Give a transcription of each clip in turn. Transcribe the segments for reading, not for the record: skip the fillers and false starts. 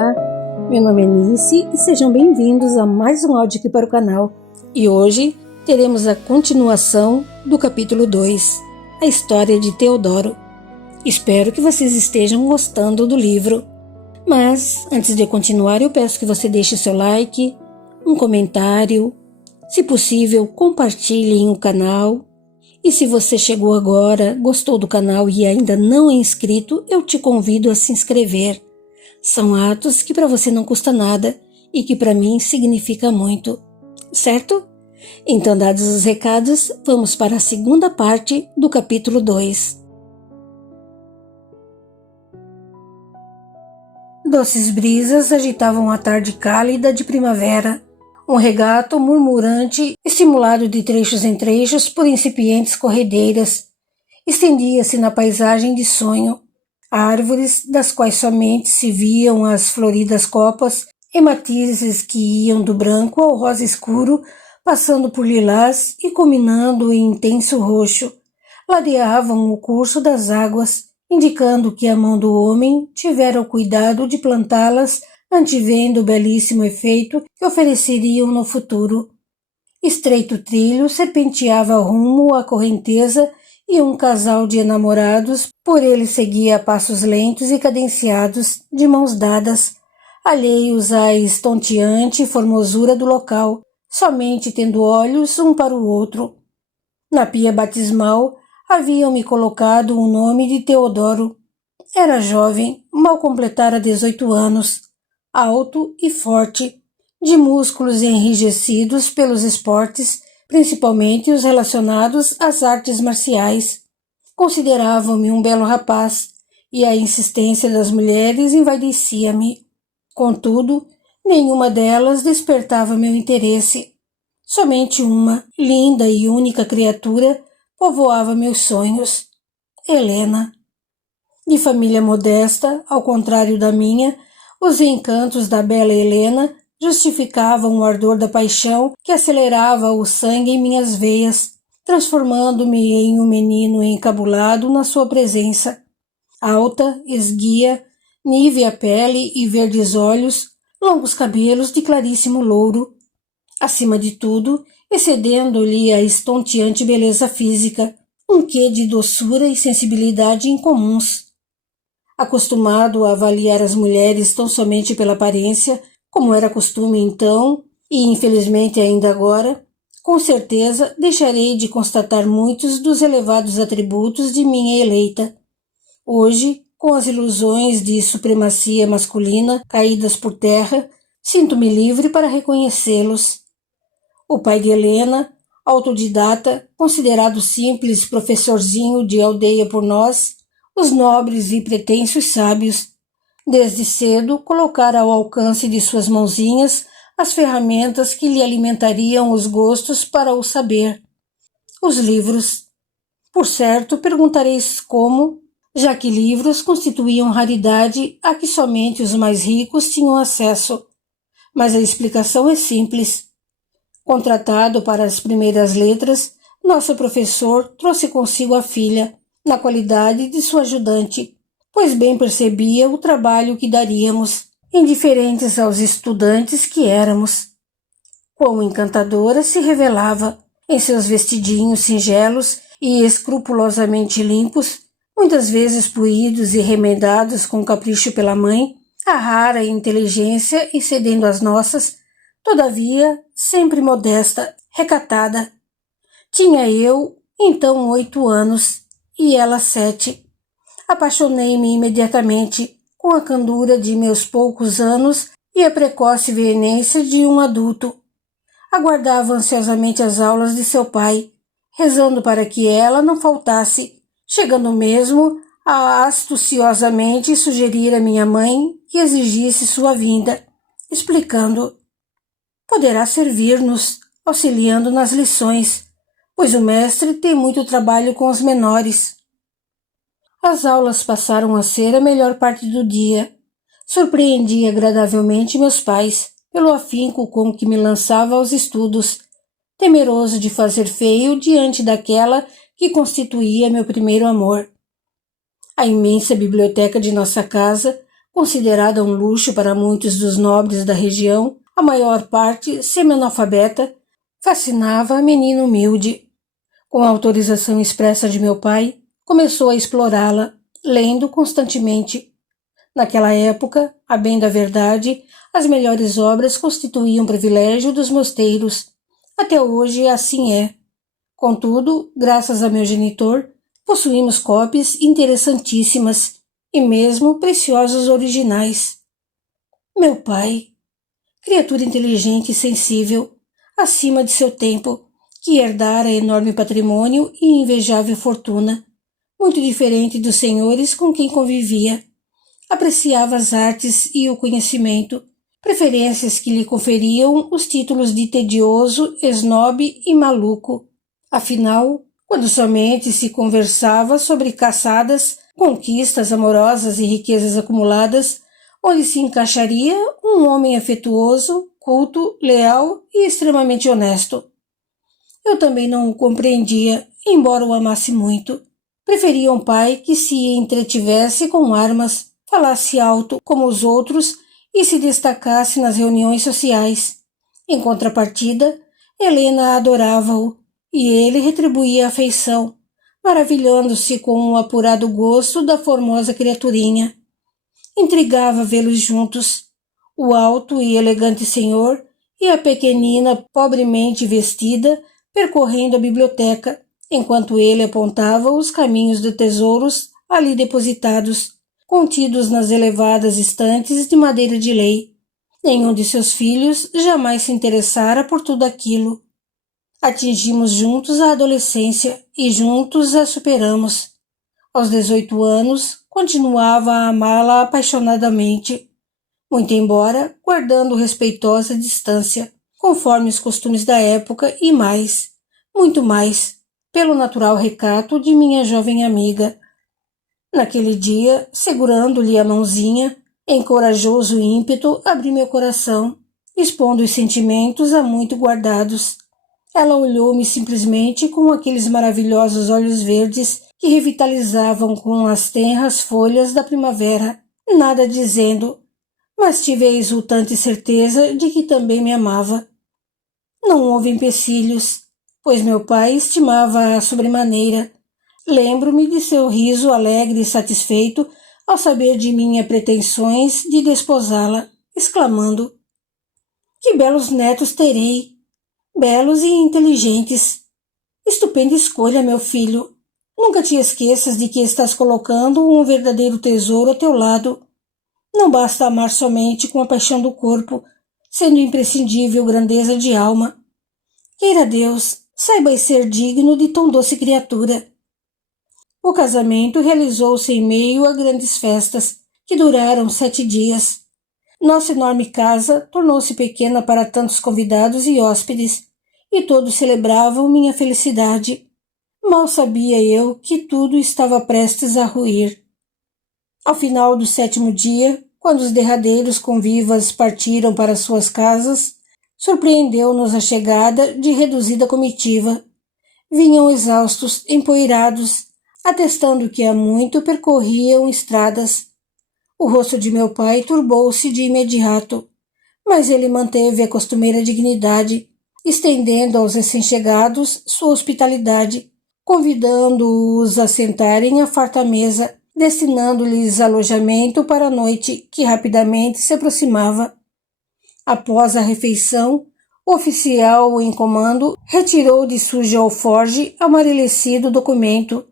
Olá, meu nome é Nice e sejam bem-vindos a mais um áudio aqui para o canal. E hoje teremos a continuação do capítulo 2, a história de Teodoro. Espero que vocês estejam gostando do livro. Mas, antes de continuar, eu peço que você deixe seu like, um comentário, se possível, compartilhem o canal. E se você chegou agora, gostou do canal e ainda não é inscrito, eu te convido a se inscrever. São atos que para você não custa nada e que para mim significa muito, certo? Então, dados os recados, vamos para a segunda parte do capítulo 2. Doces brisas agitavam a tarde cálida de primavera. Um regato murmurante, estimulado de trechos em trechos por incipientes corredeiras, estendia-se na paisagem de sonho. Árvores, das quais somente se viam as floridas copas e matizes que iam do branco ao rosa escuro, passando por lilás e culminando em intenso roxo, ladeavam o curso das águas, indicando que a mão do homem tivera o cuidado de plantá-las, antevendo o belíssimo efeito que ofereceriam no futuro. Estreito trilho serpenteava rumo à correnteza e um casal de enamorados por ele seguia a passos lentos e cadenciados, de mãos dadas, alheios à estonteante formosura do local, somente tendo olhos um para o outro. Na pia batismal haviam-me colocado o nome de Teodoro. Era jovem, mal completara 18 anos, alto e forte, de músculos enrijecidos pelos esportes, principalmente os relacionados às artes marciais. Consideravam-me um belo rapaz, e a insistência das mulheres envaidecia-me. Contudo, nenhuma delas despertava meu interesse. Somente uma, linda e única criatura, povoava meus sonhos. Helena. De família modesta, ao contrário da minha, os encantos da bela Helena justificavam o ardor da paixão que acelerava o sangue em minhas veias, transformando-me em um menino encabulado na sua presença. Alta, esguia, nívea pele e verdes olhos, longos cabelos de claríssimo louro. Acima de tudo, excedendo-lhe a estonteante beleza física, um quê de doçura e sensibilidade incomuns. Acostumado a avaliar as mulheres tão somente pela aparência, como era costume então, e infelizmente ainda agora, com certeza deixarei de constatar muitos dos elevados atributos de minha eleita. Hoje, com as ilusões de supremacia masculina caídas por terra, sinto-me livre para reconhecê-los. O pai de Helena, autodidata, considerado simples professorzinho de aldeia por nós, os nobres e pretensos sábios, desde cedo colocara ao alcance de suas mãozinhas as ferramentas que lhe alimentariam os gostos para o saber. Os livros. Por certo, perguntareis como, já que livros constituíam raridade a que somente os mais ricos tinham acesso. Mas a explicação é simples. Contratado para as primeiras letras, nosso professor trouxe consigo a filha, na qualidade de sua ajudante, pois bem percebia o trabalho que daríamos, indiferentes aos estudantes que éramos. Quão encantadora se revelava, em seus vestidinhos singelos e escrupulosamente limpos, muitas vezes puídos e remendados com capricho pela mãe, a rara inteligência excedendo as nossas, todavia sempre modesta, recatada. Tinha eu, então, 8 anos, e ela 7. Apaixonei-me imediatamente, com a candura de meus poucos anos e a precoce veemência de um adulto. Aguardava ansiosamente as aulas de seu pai, rezando para que ela não faltasse, chegando mesmo a astuciosamente sugerir à minha mãe que exigisse sua vinda, explicando: poderá servir-nos, auxiliando nas lições, pois o mestre tem muito trabalho com os menores. As aulas passaram a ser a melhor parte do dia. Surpreendi agradavelmente meus pais, pelo afinco com que me lançava aos estudos, temeroso de fazer feio diante daquela que constituía meu primeiro amor. A imensa biblioteca de nossa casa, considerada um luxo para muitos dos nobres da região, a maior parte semi-analfabeta, fascinava a menina humilde. Com a autorização expressa de meu pai, começou a explorá-la, lendo constantemente. Naquela época, a bem da verdade, as melhores obras constituíam privilégio dos mosteiros. Até hoje assim é. Contudo, graças a meu genitor, possuímos cópias interessantíssimas e mesmo preciosos originais. Meu pai, criatura inteligente e sensível, acima de seu tempo, que herdara enorme patrimônio e invejável fortuna, muito diferente dos senhores com quem convivia, apreciava as artes e o conhecimento, preferências que lhe conferiam os títulos de tedioso, esnobe e maluco. Afinal, quando somente se conversava sobre caçadas, conquistas amorosas e riquezas acumuladas, onde se encaixaria um homem afetuoso, culto, leal e extremamente honesto. Eu também não o compreendia, embora o amasse muito. Preferia um pai que se entretivesse com armas, falasse alto como os outros e se destacasse nas reuniões sociais. Em contrapartida, Helena adorava-o e ele retribuía a afeição, maravilhando-se com o apurado gosto da formosa criaturinha. Intrigava vê-los juntos, o alto e elegante senhor e a pequenina pobremente vestida percorrendo a biblioteca, enquanto ele apontava os caminhos de tesouros ali depositados, contidos nas elevadas estantes de madeira de lei. Nenhum de seus filhos jamais se interessara por tudo aquilo. Atingimos juntos a adolescência e juntos a superamos. Aos 18 anos, continuava a amá-la apaixonadamente, muito embora guardando respeitosa distância, conforme os costumes da época e mais, muito mais, pelo natural recato de minha jovem amiga. Naquele dia, segurando-lhe a mãozinha, em corajoso ímpeto, abri meu coração, expondo os sentimentos há muito guardados. Ela olhou-me simplesmente com aqueles maravilhosos olhos verdes que revitalizavam com as tenras folhas da primavera, nada dizendo, mas tive a exultante certeza de que também me amava. Não houve empecilhos, pois meu pai estimava-a sobremaneira. Lembro-me de seu riso alegre e satisfeito ao saber de minhas pretensões de desposá-la, exclamando: "Que belos netos terei! Belos e inteligentes. Estupenda escolha, meu filho. Nunca te esqueças de que estás colocando um verdadeiro tesouro ao teu lado. Não basta amar somente com a paixão do corpo, sendo imprescindível grandeza de alma. Queira Deus, saibas ser digno de tão doce criatura." O casamento realizou-se em meio a grandes festas, que duraram 7 dias. Nossa enorme casa tornou-se pequena para tantos convidados e hóspedes, e todos celebravam minha felicidade. Mal sabia eu que tudo estava prestes a ruir. Ao final do 7º dia, quando os derradeiros convivas partiram para suas casas, surpreendeu-nos a chegada de reduzida comitiva. Vinham exaustos, empoeirados, atestando que há muito percorriam estradas. O rosto de meu pai turbou-se de imediato, mas ele manteve a costumeira dignidade, estendendo aos recém-chegados sua hospitalidade, convidando-os a sentarem à farta mesa, destinando-lhes alojamento para a noite que rapidamente se aproximava. Após a refeição, o oficial em comando retirou de sujo alforge amarelecido documento,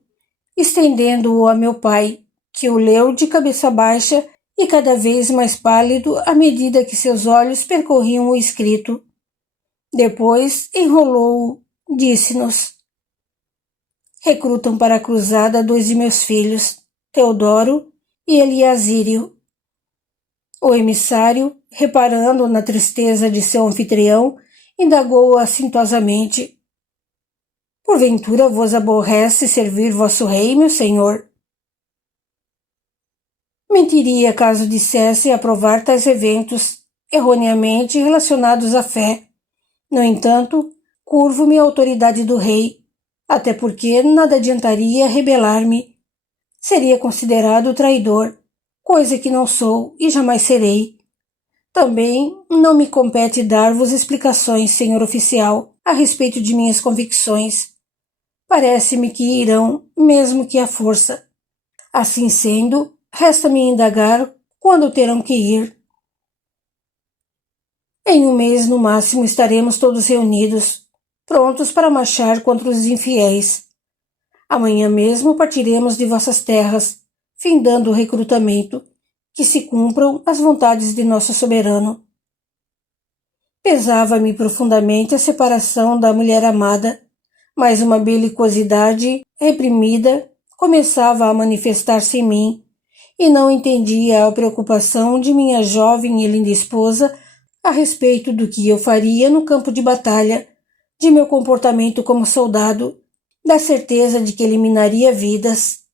estendendo-o a meu pai, que o leu de cabeça baixa e cada vez mais pálido à medida que seus olhos percorriam o escrito. Depois enrolou-o, disse-nos: "Recrutam para a cruzada 2 de meus filhos, Teodoro e Eliasírio." O emissário, reparando na tristeza de seu anfitrião, indagou acintosamente: "Porventura vos aborrece servir vosso rei, meu senhor?" Mentiria caso dissesse aprovar tais eventos, erroneamente relacionados à fé. No entanto, curvo-me à autoridade do rei, até porque nada adiantaria rebelar-me. Seria considerado traidor, coisa que não sou e jamais serei. Também não me compete dar-vos explicações, senhor oficial, a respeito de minhas convicções. Parece-me que irão, mesmo que à força. Assim sendo, resta-me indagar quando terão que ir. Em um mês, no máximo, estaremos todos reunidos, prontos para marchar contra os infiéis. Amanhã mesmo partiremos de vossas terras, findando o recrutamento, que se cumpram as vontades de nosso soberano. Pesava-me profundamente a separação da mulher amada, mas uma belicosidade reprimida começava a manifestar-se em mim, e não entendia a preocupação de minha jovem e linda esposa a respeito do que eu faria no campo de batalha, de meu comportamento como soldado, da certeza de que eliminaria vidas.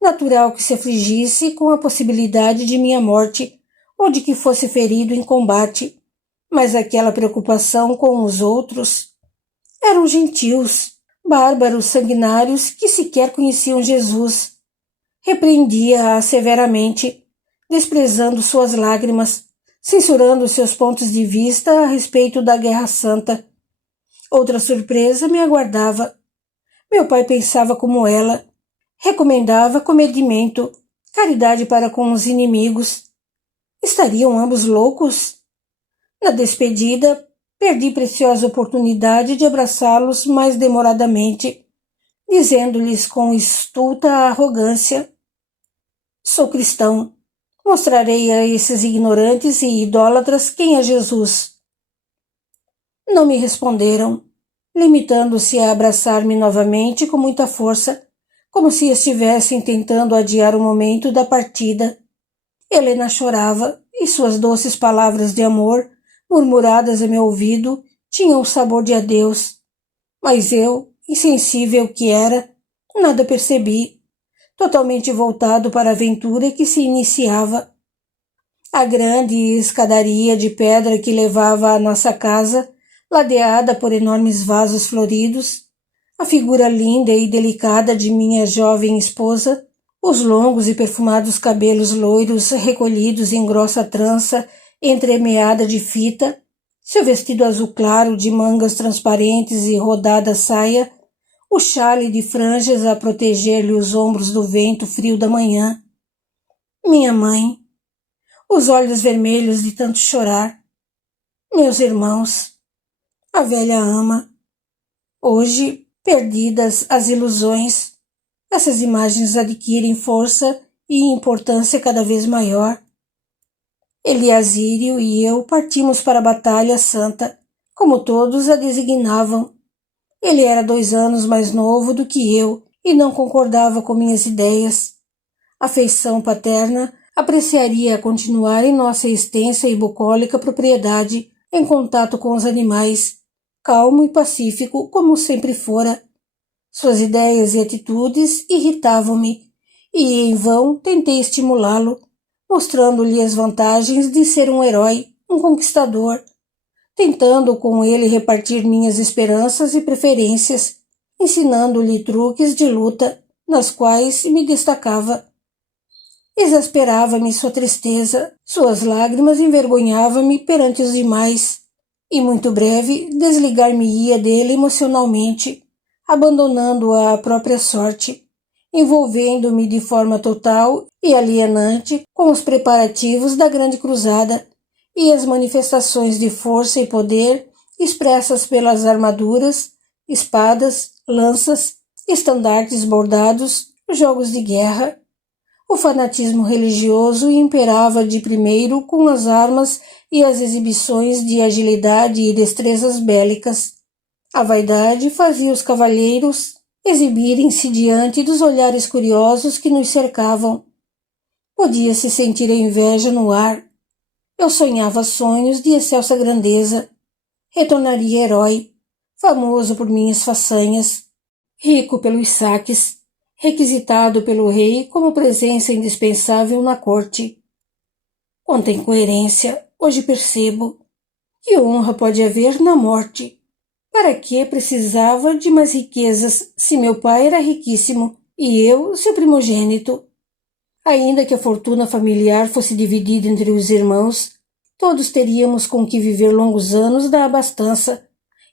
Natural que se afligisse com a possibilidade de minha morte ou de que fosse ferido em combate, mas aquela preocupação com os outros eram gentios, bárbaros sanguinários que sequer conheciam Jesus. Repreendia-a severamente, desprezando suas lágrimas, censurando seus pontos de vista a respeito da Guerra Santa. Outra surpresa me aguardava. Meu pai pensava como ela, recomendava comedimento, caridade para com os inimigos. Estariam ambos loucos? Na despedida, perdi preciosa oportunidade de abraçá-los mais demoradamente, dizendo-lhes com estulta arrogância: sou cristão. Mostrarei a esses ignorantes e idólatras quem é Jesus. Não me responderam, limitando-se a abraçar-me novamente com muita força, como se estivessem tentando adiar o momento da partida. Helena chorava, e suas doces palavras de amor, murmuradas a meu ouvido, tinham o sabor de adeus. Mas eu, insensível que era, nada percebi, totalmente voltado para a aventura que se iniciava. A grande escadaria de pedra que levava à nossa casa, ladeada por enormes vasos floridos, a figura linda e delicada de minha jovem esposa, os longos e perfumados cabelos loiros recolhidos em grossa trança entremeada de fita, seu vestido azul claro de mangas transparentes e rodada saia, o chale de franjas a proteger-lhe os ombros do vento frio da manhã. Minha mãe, os olhos vermelhos de tanto chorar. Meus irmãos, a velha ama. Hoje, perdidas as ilusões, essas imagens adquirem força e importância cada vez maior. Eliasírio e eu partimos para a Batalha Santa, como todos a designavam. Ele era 2 anos mais novo do que eu e não concordava com minhas ideias. A afeição paterna apreciaria continuar em nossa extensa e bucólica propriedade, em contato com os animais, calmo e pacífico como sempre fora. Suas ideias e atitudes irritavam-me, e em vão tentei estimulá-lo, mostrando-lhe as vantagens de ser um herói, um conquistador, tentando com ele repartir minhas esperanças e preferências, ensinando-lhe truques de luta, nas quais me destacava. Exasperava-me sua tristeza, suas lágrimas envergonhava-me perante os demais, e muito breve desligar-me-ia dele emocionalmente, abandonando-o à própria sorte, envolvendo-me de forma total e alienante com os preparativos da grande cruzada e as manifestações de força e poder expressas pelas armaduras, espadas, lanças, estandartes bordados, jogos de guerra. O fanatismo religioso imperava de primeiro com as armas e as exibições de agilidade e destrezas bélicas. A vaidade fazia os cavalheiros exibirem-se diante dos olhares curiosos que nos cercavam. Podia-se sentir a inveja no ar. Eu sonhava sonhos de excelsa grandeza. Retornaria herói, famoso por minhas façanhas, rico pelos saques, requisitado pelo rei como presença indispensável na corte. Quanta incoerência, hoje percebo. Que honra pode haver na morte? Para que precisava de mais riquezas se meu pai era riquíssimo e eu seu primogênito? Ainda que a fortuna familiar fosse dividida entre os irmãos, todos teríamos com que viver longos anos da abastança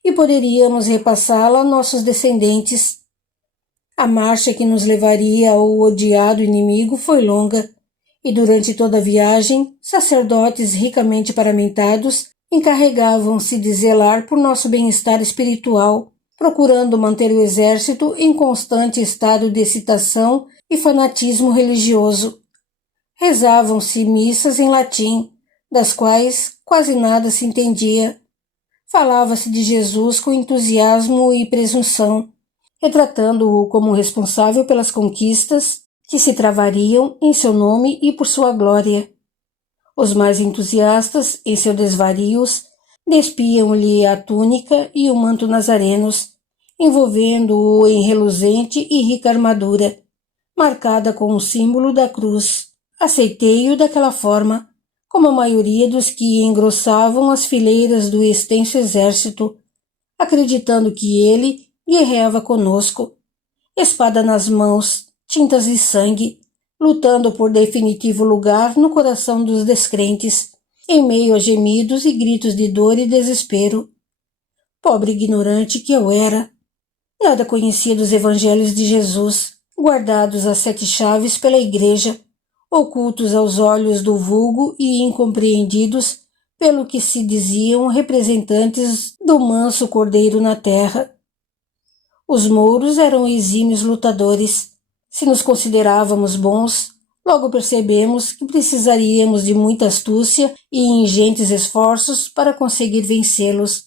e poderíamos repassá-la a nossos descendentes. A marcha que nos levaria ao odiado inimigo foi longa, e durante toda a viagem, sacerdotes ricamente paramentados encarregavam-se de zelar por nosso bem-estar espiritual, procurando manter o exército em constante estado de excitação e fanatismo religioso. Rezavam-se missas em latim, das quais quase nada se entendia. Falava-se de Jesus com entusiasmo e presunção, retratando-o como responsável pelas conquistas que se travariam em seu nome e por sua glória. Os mais entusiastas, em seus desvarios, despiam-lhe a túnica e o manto nazarenos, envolvendo-o em reluzente e rica armadura, marcada com o símbolo da cruz. Aceitei-o daquela forma, como a maioria dos que engrossavam as fileiras do extenso exército, acreditando que ele guerreava conosco, espada nas mãos, tintas de sangue, lutando por definitivo lugar no coração dos descrentes, em meio a gemidos e gritos de dor e desespero. Pobre ignorante que eu era! Nada conhecia dos evangelhos de Jesus, guardados às 7 chaves pela Igreja, ocultos aos olhos do vulgo e incompreendidos pelo que se diziam representantes do manso Cordeiro na terra. Os mouros eram exímios lutadores. Se nos considerávamos bons, logo percebemos que precisaríamos de muita astúcia e ingentes esforços para conseguir vencê-los.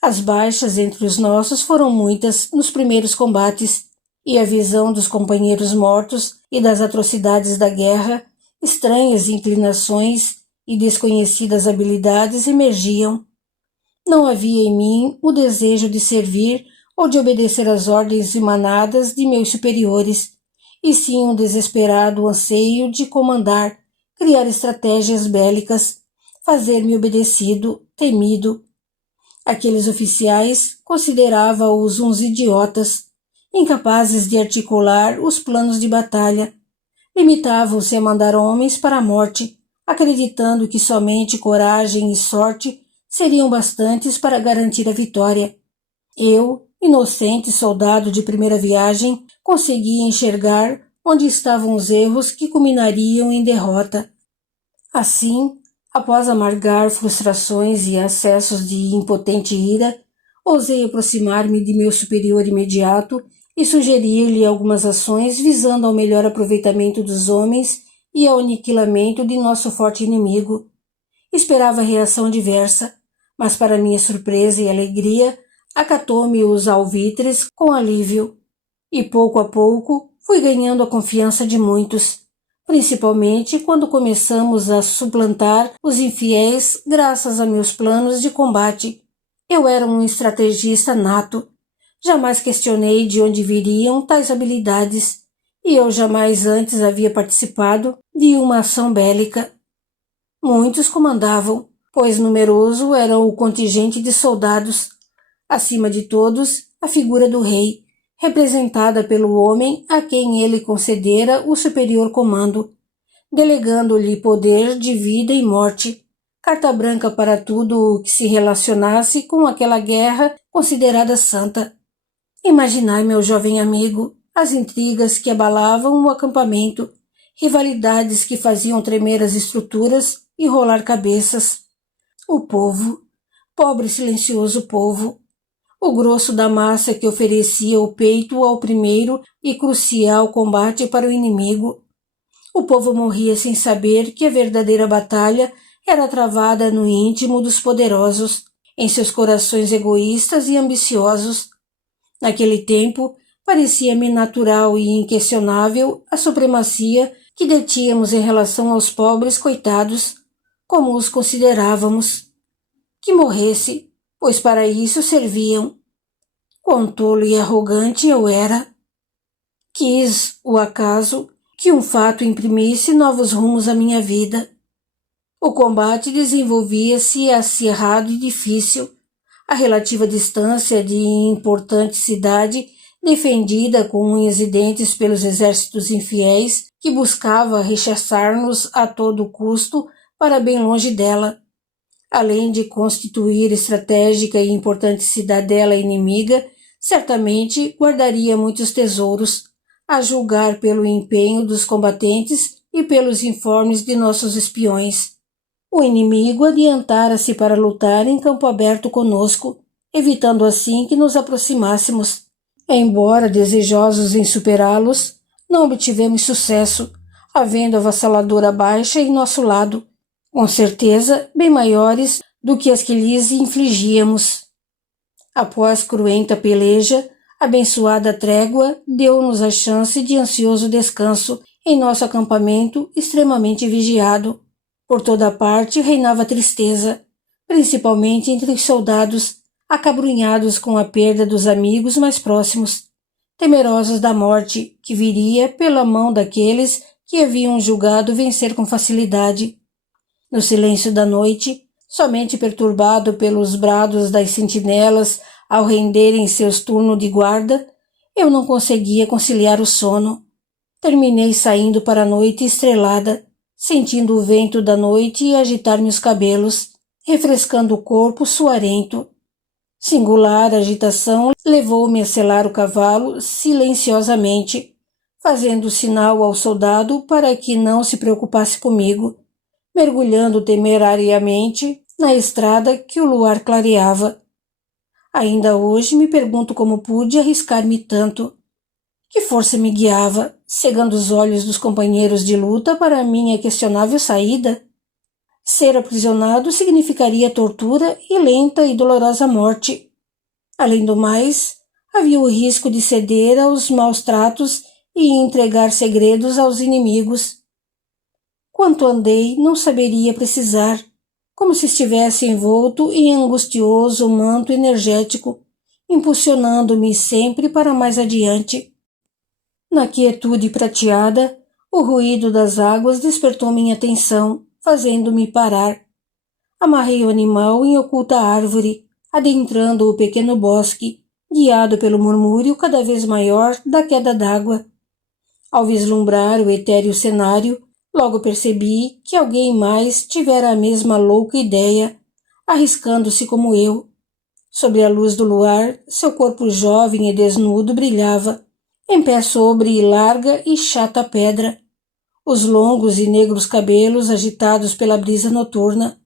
As baixas entre os nossos foram muitas nos primeiros combates, e a visão dos companheiros mortos e das atrocidades da guerra, estranhas inclinações e desconhecidas habilidades emergiam. Não havia em mim o desejo de servir ou de obedecer às ordens emanadas de meus superiores, e sim um desesperado anseio de comandar, criar estratégias bélicas, fazer-me obedecido, temido. Aqueles oficiais considerava-os uns idiotas, incapazes de articular os planos de batalha. Limitavam-se a mandar homens para a morte, acreditando que somente coragem e sorte seriam bastantes para garantir a vitória. Eu, inocente soldado de primeira viagem, conseguia enxergar onde estavam os erros que culminariam em derrota. Assim, após amargar frustrações e acessos de impotente ira, ousei aproximar-me de meu superior imediato e sugerir-lhe algumas ações visando ao melhor aproveitamento dos homens e ao aniquilamento de nosso forte inimigo. Esperava reação diversa, mas para minha surpresa e alegria, acatou-me os alvitres com alívio, e pouco a pouco fui ganhando a confiança de muitos, principalmente quando começamos a suplantar os infiéis graças a meus planos de combate. Eu era um estrategista nato. Jamais questionei de onde viriam tais habilidades, e eu jamais antes havia participado de uma ação bélica. Muitos comandavam, pois numeroso era o contingente de soldados. Acima de todos, a figura do rei, representada pelo homem a quem ele concedera o superior comando, delegando-lhe poder de vida e morte, carta branca para tudo o que se relacionasse com aquela guerra considerada santa. Imaginai, meu jovem amigo, as intrigas que abalavam o acampamento, rivalidades que faziam tremer as estruturas e rolar cabeças. O povo, pobre silencioso povo, o grosso da massa que oferecia o peito ao primeiro e crucial combate para o inimigo. O povo morria sem saber que a verdadeira batalha era travada no íntimo dos poderosos, em seus corações egoístas e ambiciosos. Naquele tempo, parecia-me natural e inquestionável a supremacia que detínhamos em relação aos pobres coitados, como os considerávamos. Que morresse, pois para isso serviam. Quão tolo e arrogante eu era! Quis, o acaso, que um fato imprimisse novos rumos à minha vida. O combate desenvolvia-se acirrado e difícil. A relativa distância de importante cidade defendida com unhas e dentes pelos exércitos infiéis que buscava rechaçar-nos a todo custo para bem longe dela, além de constituir estratégica e importante cidadela inimiga, certamente guardaria muitos tesouros, a julgar pelo empenho dos combatentes e pelos informes de nossos espiões. O inimigo adiantara-se para lutar em campo aberto conosco, evitando assim que nos aproximássemos. Embora desejosos em superá-los, não obtivemos sucesso, havendo avassaladora baixa em nosso lado, com certeza bem maiores do que as que lhes infligíamos. Após cruenta peleja, a abençoada trégua deu-nos a chance de ansioso descanso em nosso acampamento extremamente vigiado. Por toda parte reinava tristeza, principalmente entre os soldados, acabrunhados com a perda dos amigos mais próximos, temerosos da morte que viria pela mão daqueles que haviam julgado vencer com facilidade. No silêncio da noite, somente perturbado pelos brados das sentinelas ao renderem seus turnos de guarda, eu não conseguia conciliar o sono. Terminei saindo para a noite estrelada, sentindo o vento da noite agitar-me os cabelos, refrescando o corpo suarento. Singular agitação levou-me a selar o cavalo silenciosamente, fazendo sinal ao soldado para que não se preocupasse comigo, mergulhando temerariamente na estrada que o luar clareava. Ainda hoje me pergunto como pude arriscar-me tanto. Que força me guiava, cegando os olhos dos companheiros de luta para a minha questionável saída? Ser aprisionado significaria tortura e lenta e dolorosa morte. Além do mais, havia o risco de ceder aos maus tratos e entregar segredos aos inimigos. Quanto andei, não saberia precisar, como se estivesse envolto em angustioso manto energético, impulsionando-me sempre para mais adiante. Na quietude prateada, o ruído das águas despertou minha atenção, fazendo-me parar. Amarrei o animal em oculta árvore, adentrando o pequeno bosque, guiado pelo murmúrio cada vez maior da queda d'água. Ao vislumbrar o etéreo cenário, logo percebi que alguém mais tivera a mesma louca ideia, arriscando-se como eu. Sobre a luz do luar, seu corpo jovem e desnudo brilhava, em pé sobre larga e chata pedra, os longos e negros cabelos agitados pela brisa noturna.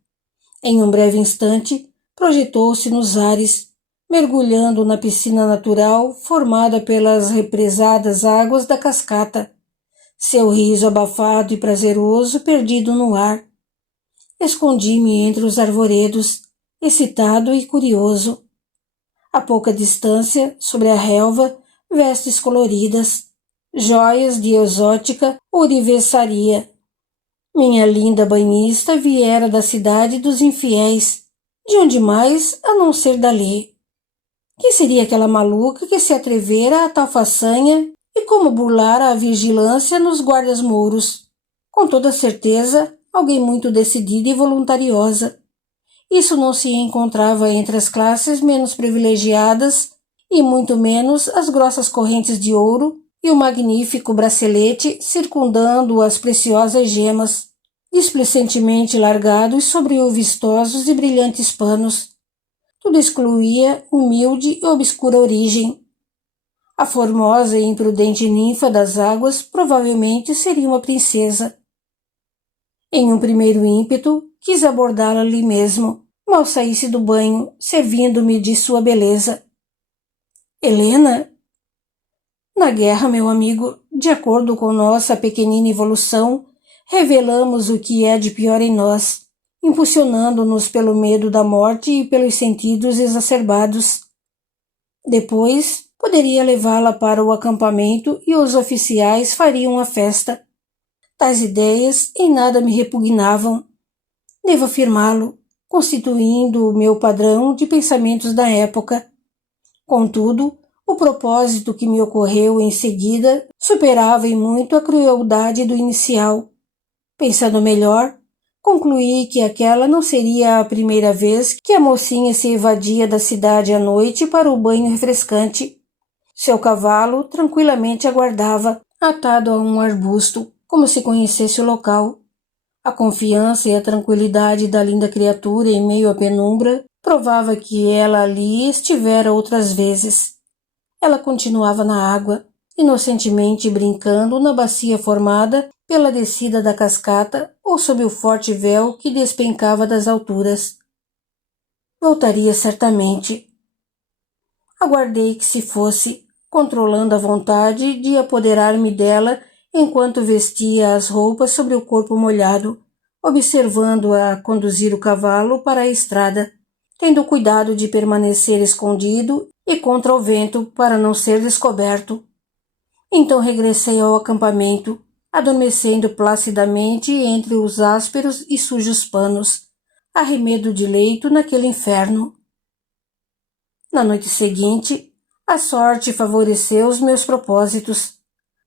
Em um breve instante, projetou-se nos ares, mergulhando na piscina natural formada pelas represadas águas da cascata, seu riso abafado e prazeroso perdido no ar. Escondi-me entre os arvoredos, excitado e curioso. A pouca distância, sobre a relva, vestes coloridas, joias de exótica ourivesaria. Minha linda banhista viera da cidade dos infiéis, de onde mais a não ser dali. Quem seria aquela maluca que se atrevera a tal façanha e como burlara a vigilância nos guardas-muros? Com toda certeza, alguém muito decidida e voluntariosa. Isso não se encontrava entre as classes menos privilegiadas e muito menos as grossas correntes de ouro e o magnífico bracelete circundando as preciosas gemas, displicentemente largados sobre o vistosos e brilhantes panos. Tudo excluía humilde e obscura origem. A formosa e imprudente ninfa das águas provavelmente seria uma princesa. Em um primeiro ímpeto, quis abordá-la ali mesmo, mal saísse do banho, servindo-me de sua beleza. Helena? Na guerra, meu amigo, de acordo com nossa pequenina evolução, revelamos o que é de pior em nós, impulsionando-nos pelo medo da morte e pelos sentidos exacerbados. Depois, poderia levá-la para o acampamento e os oficiais fariam a festa. Tais ideias em nada me repugnavam. Devo afirmá-lo, constituindo o meu padrão de pensamentos da época. Contudo, o propósito que me ocorreu em seguida superava em muito a crueldade do inicial. Pensando melhor, concluí que aquela não seria a primeira vez que a mocinha se evadia da cidade à noite para o banho refrescante. Seu cavalo tranquilamente aguardava, atado a um arbusto, como se conhecesse o local. A confiança e a tranquilidade da linda criatura em meio à penumbra provava que ela ali estivera outras vezes. Ela continuava na água, inocentemente brincando na bacia formada pela descida da cascata ou sob o forte véu que despencava das alturas. Voltaria certamente. Aguardei que se fosse, controlando a vontade de apoderar-me dela enquanto vestia as roupas sobre o corpo molhado, observando-a conduzir o cavalo para a estrada, tendo cuidado de permanecer escondido e contra o vento para não ser descoberto. Então regressei ao acampamento, adormecendo placidamente entre os ásperos e sujos panos, arremedo de leito naquele inferno. Na noite seguinte, a sorte favoreceu os meus propósitos.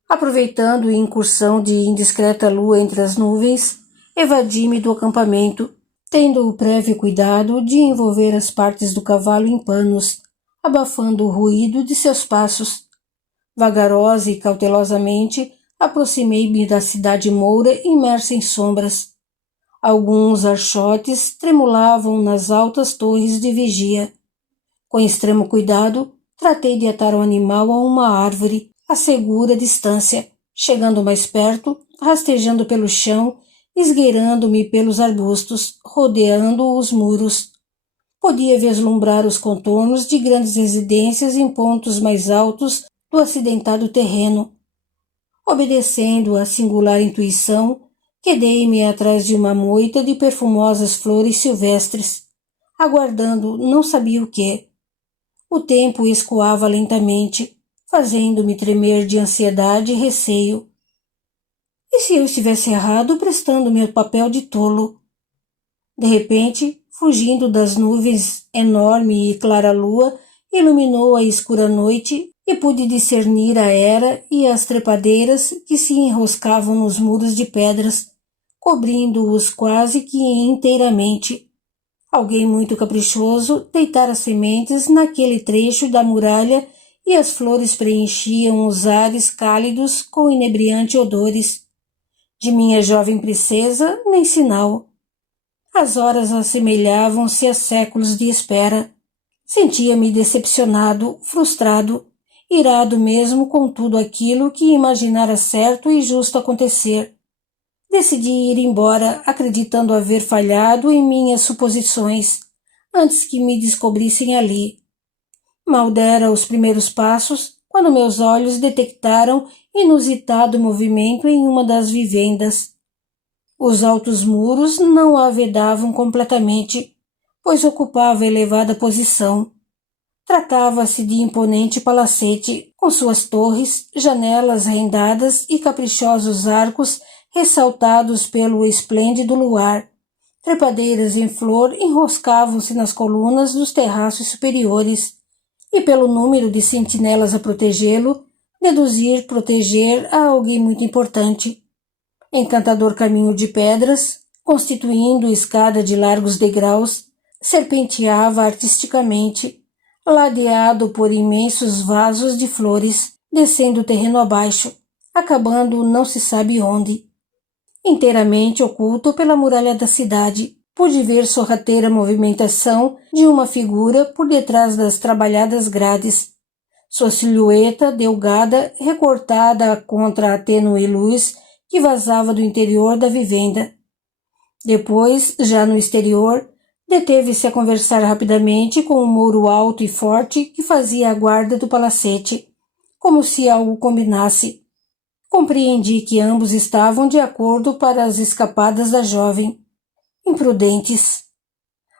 Aproveitando a incursão de indiscreta lua entre as nuvens, evadi-me do acampamento, tendo o prévio cuidado de envolver as partes do cavalo em panos, abafando o ruído de seus passos. Vagarosa e cautelosamente, aproximei-me da cidade moura imersa em sombras. Alguns archotes tremulavam nas altas torres de vigia. Com extremo cuidado, tratei de atar o animal a uma árvore, a segura distância, chegando mais perto, rastejando pelo chão, esgueirando-me pelos arbustos, rodeando os muros. Podia vislumbrar os contornos de grandes residências em pontos mais altos do acidentado terreno. Obedecendo à singular intuição, quedei-me atrás de uma moita de perfumosas flores silvestres, aguardando não sabia o quê. O tempo escoava lentamente, fazendo-me tremer de ansiedade e receio. E se eu estivesse errado prestando meu papel de tolo? De repente, fugindo das nuvens, enorme e clara lua iluminou a escura noite e pude discernir a era e as trepadeiras que se enroscavam nos muros de pedras, cobrindo-os quase que inteiramente. Alguém muito caprichoso deitara sementes naquele trecho da muralha e as flores preenchiam os ares cálidos com inebriantes odores. De minha jovem princesa, nem sinal. As horas assemelhavam-se a séculos de espera. Sentia-me decepcionado, frustrado, irado mesmo com tudo aquilo que imaginara certo e justo acontecer. Decidi ir embora, acreditando haver falhado em minhas suposições, antes que me descobrissem ali. Mal dera os primeiros passos, quando meus olhos detectaram inusitado movimento em uma das vivendas. Os altos muros não a vedavam completamente, pois ocupava elevada posição. Tratava-se de imponente palacete, com suas torres, janelas rendadas e caprichosos arcos ressaltados pelo esplêndido luar. Trepadeiras em flor enroscavam-se nas colunas dos terraços superiores, e pelo número de sentinelas a protegê-lo, deduzir proteger a alguém muito importante. Encantador caminho de pedras, constituindo escada de largos degraus, serpenteava artisticamente, ladeado por imensos vasos de flores, descendo o terreno abaixo, acabando não se sabe onde. Inteiramente oculto pela muralha da cidade, pude ver sorrateira movimentação de uma figura por detrás das trabalhadas grades. Sua silhueta delgada, recortada contra a tênue luz que vazava do interior da vivenda. Depois, já no exterior, deteve-se a conversar rapidamente com um mouro alto e forte que fazia a guarda do palacete, como se algo combinasse. Compreendi que ambos estavam de acordo para as escapadas da jovem. Imprudentes.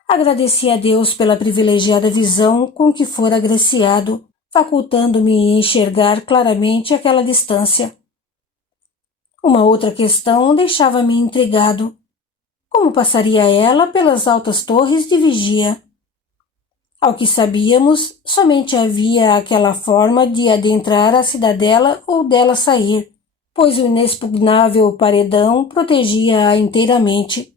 Agradeci a Deus pela privilegiada visão com que fora agraciado, facultando-me enxergar claramente aquela distância. Uma outra questão deixava-me intrigado. Como passaria ela pelas altas torres de vigia? Ao que sabíamos, somente havia aquela forma de adentrar a cidadela ou dela sair, pois o inexpugnável paredão protegia-a inteiramente.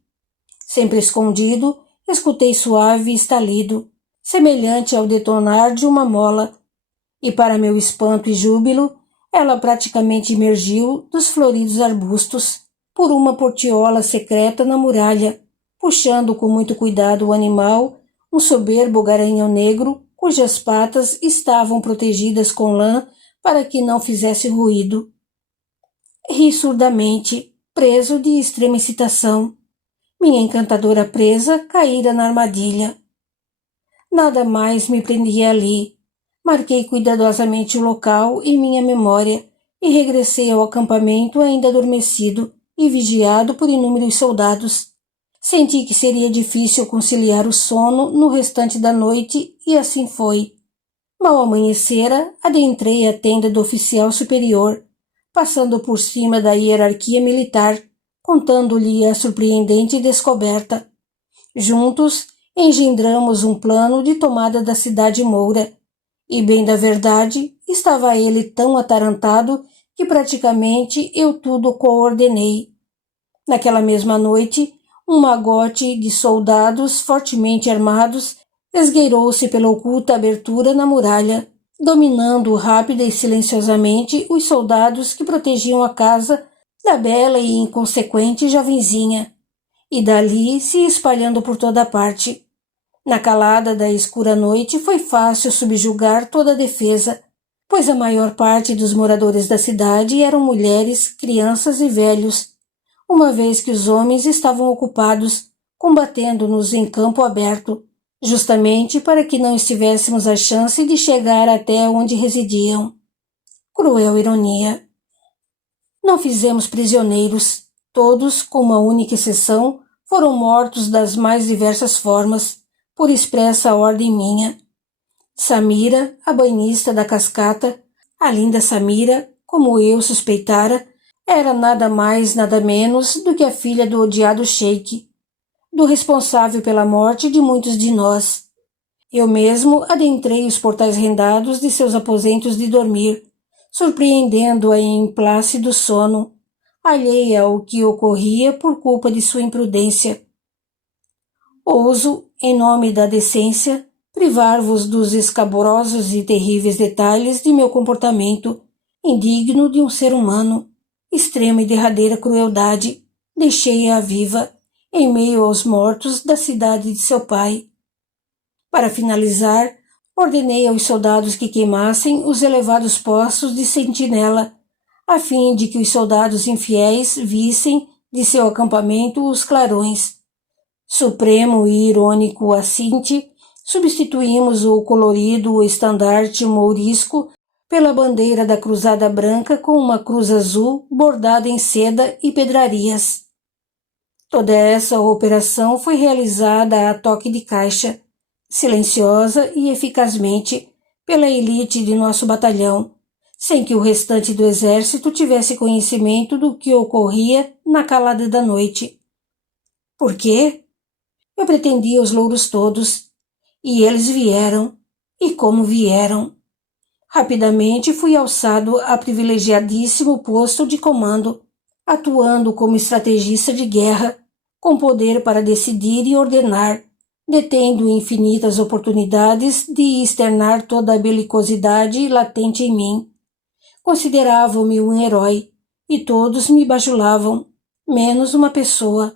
Sempre escondido, escutei suave estalido, semelhante ao detonar de uma mola, e para meu espanto e júbilo, ela praticamente emergiu dos floridos arbustos por uma portiola secreta na muralha, puxando com muito cuidado o animal, um soberbo garanhão negro, cujas patas estavam protegidas com lã para que não fizesse ruído. Ri surdamente, preso de extrema excitação. Minha encantadora presa caíra na armadilha. Nada mais me prendia ali. Marquei cuidadosamente o local em minha memória e regressei ao acampamento ainda adormecido e vigiado por inúmeros soldados. Senti que seria difícil conciliar o sono no restante da noite e assim foi. Mal amanhecera, adentrei a tenda do oficial superior, passando por cima da hierarquia militar, contando-lhe a surpreendente descoberta. Juntos, engendramos um plano de tomada da cidade moura, e bem da verdade, estava ele tão atarantado que praticamente eu tudo coordenei. Naquela mesma noite, um magote de soldados fortemente armados esgueirou-se pela oculta abertura na muralha, dominando rápida e silenciosamente os soldados que protegiam a casa da bela e inconsequente jovenzinha, e dali se espalhando por toda parte. Na calada da escura noite foi fácil subjugar toda a defesa, pois a maior parte dos moradores da cidade eram mulheres, crianças e velhos, uma vez que os homens estavam ocupados, combatendo-nos em campo aberto, justamente para que não estivéssemos a chance de chegar até onde residiam. Cruel ironia. Não fizemos prisioneiros. Todos, com uma única exceção, foram mortos das mais diversas formas, por expressa ordem minha. Samira, a banhista da cascata, a linda Samira, como eu suspeitara, era nada mais, nada menos do que a filha do odiado sheik, do responsável pela morte de muitos de nós. Eu mesmo adentrei os portais rendados de seus aposentos de dormir, surpreendendo-a em plácido sono, alheia ao que ocorria por culpa de sua imprudência. Ouso, em nome da decência, privar-vos dos escabrosos e terríveis detalhes de meu comportamento, indigno de um ser humano. Extrema e derradeira crueldade, deixei-a viva, em meio aos mortos da cidade de seu pai. Para finalizar, ordenei aos soldados que queimassem os elevados postos de sentinela, a fim de que os soldados infiéis vissem de seu acampamento os clarões. Supremo e irônico assinte, substituímos o colorido estandarte mourisco pela bandeira da cruzada branca com uma cruz azul bordada em seda e pedrarias. Toda essa operação foi realizada a toque de caixa, silenciosa e eficazmente, pela elite de nosso batalhão, sem que o restante do exército tivesse conhecimento do que ocorria na calada da noite. Por quê? Eu pretendia os louros todos, e eles vieram, e como vieram. Rapidamente fui alçado a privilegiadíssimo posto de comando, atuando como estrategista de guerra, com poder para decidir e ordenar, detendo infinitas oportunidades de externar toda a belicosidade latente em mim. Consideravam-me um herói, e todos me bajulavam, menos uma pessoa.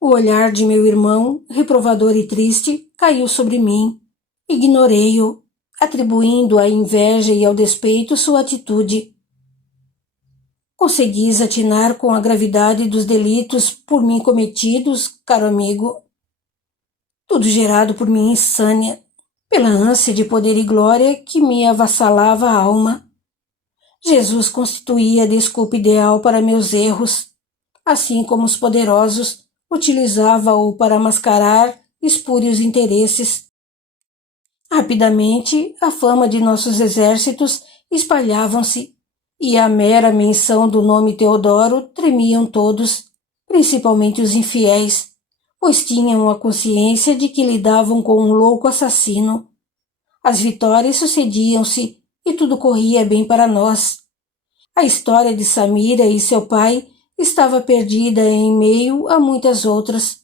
O olhar de meu irmão, reprovador e triste, caiu sobre mim. Ignorei-o, atribuindo à inveja e ao despeito sua atitude. Conseguis atinar com a gravidade dos delitos por mim cometidos, caro amigo? Tudo gerado por minha insânia, pela ânsia de poder e glória que me avassalava a alma. Jesus constituía a desculpa ideal para meus erros, assim como os poderosos utilizava-o para mascarar espúrios interesses. Rapidamente, a fama de nossos exércitos espalhavam-se, e à mera menção do nome Teodoro tremiam todos, principalmente os infiéis, pois tinham a consciência de que lidavam com um louco assassino. As vitórias sucediam-se e tudo corria bem para nós. A história de Samira e seu pai estava perdida em meio a muitas outras,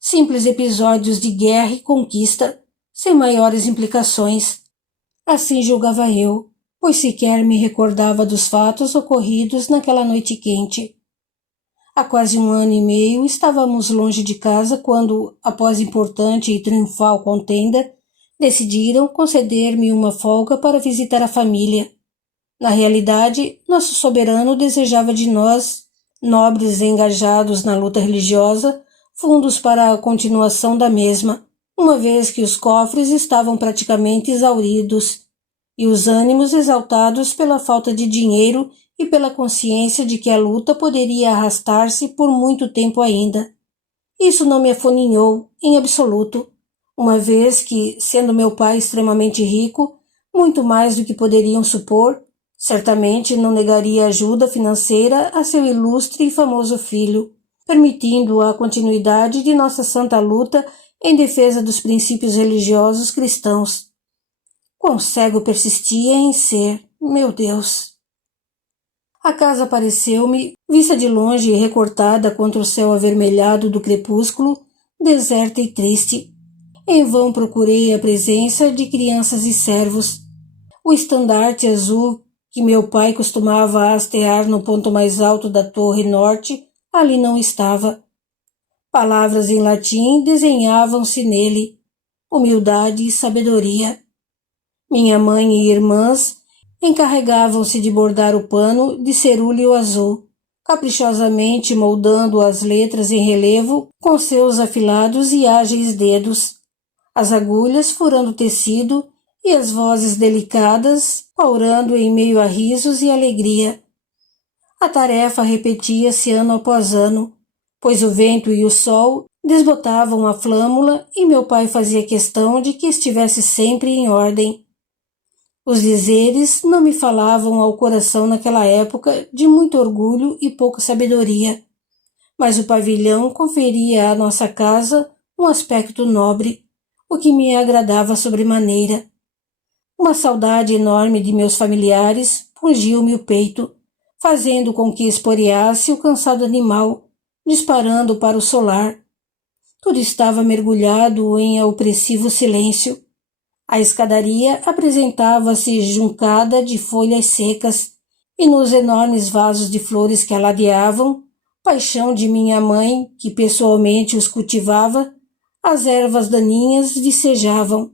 simples episódios de guerra e conquista, sem maiores implicações. Assim julgava eu, pois sequer me recordava dos fatos ocorridos naquela noite quente. Há quase 1 ano e meio estávamos longe de casa quando, após importante e triunfal contenda, decidiram conceder-me uma folga para visitar a família. Na realidade, nosso soberano desejava de nós, nobres engajados na luta religiosa, fundos para a continuação da mesma, uma vez que os cofres estavam praticamente exauridos e os ânimos exaltados pela falta de dinheiro e pela consciência de que a luta poderia arrastar-se por muito tempo ainda. Isso não me afuninhou, em absoluto, uma vez que, sendo meu pai extremamente rico, muito mais do que poderiam supor, certamente não negaria ajuda financeira a seu ilustre e famoso filho, permitindo a continuidade de nossa santa luta em defesa dos princípios religiosos cristãos. Quão cego persistia em ser, meu Deus! A casa pareceu-me, vista de longe e recortada contra o céu avermelhado do crepúsculo, deserta e triste. Em vão procurei a presença de crianças e servos. O estandarte azul que meu pai costumava hastear no ponto mais alto da torre norte ali não estava. Palavras em latim desenhavam-se nele, humildade e sabedoria. Minha mãe e irmãs encarregavam-se de bordar o pano de cerúleo azul, caprichosamente moldando as letras em relevo com seus afilados e ágeis dedos, as agulhas furando o tecido e as vozes delicadas paurando em meio a risos e alegria. A tarefa repetia-se ano após ano, pois o vento e o sol desbotavam a flâmula e meu pai fazia questão de que estivesse sempre em ordem. Os dizeres não me falavam ao coração naquela época de muito orgulho e pouca sabedoria, mas o pavilhão conferia à nossa casa um aspecto nobre, o que me agradava sobremaneira. Uma saudade enorme de meus familiares pungiu-me o peito, fazendo com que esporeasse o cansado animal, disparando para o solar. Tudo estava mergulhado em opressivo silêncio. A escadaria apresentava-se juncada de folhas secas, e nos enormes vasos de flores que a ladeavam, paixão de minha mãe, que pessoalmente os cultivava, as ervas daninhas vicejavam.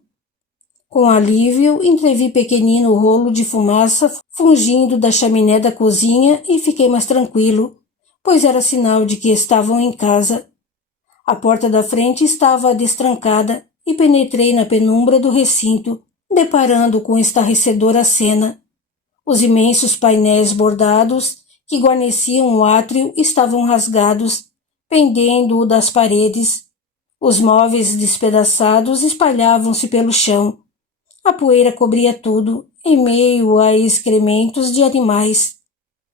Com alívio, entrevi pequenino rolo de fumaça fungindo da chaminé da cozinha e fiquei mais tranquilo, pois era sinal de que estavam em casa. A porta da frente estava destrancada e penetrei na penumbra do recinto, deparando com estarrecedora cena. Os imensos painéis bordados que guarneciam o átrio estavam rasgados, pendendo das paredes. Os móveis despedaçados espalhavam-se pelo chão. A poeira cobria tudo, em meio a excrementos de animais.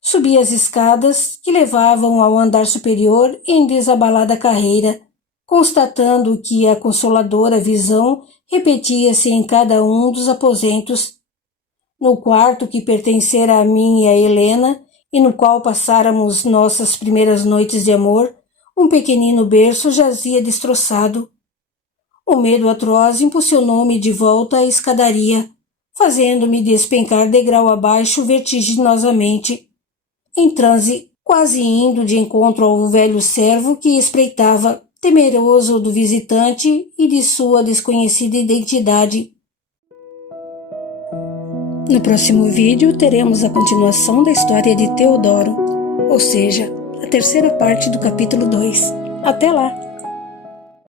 Subi as escadas que levavam ao andar superior em desabalada carreira, constatando que a consoladora visão repetia-se em cada um dos aposentos. No quarto que pertencera a mim e a Helena, e no qual passáramos nossas primeiras noites de amor, um pequenino berço jazia destroçado. O medo atroz impulsionou-me de volta à escadaria, fazendo-me despencar degrau abaixo vertiginosamente. Em transe, quase indo de encontro ao velho servo que espreitava, temeroso do visitante e de sua desconhecida identidade. No próximo vídeo teremos a continuação da história de Teodoro, ou seja, a terceira parte do capítulo 2. Até lá!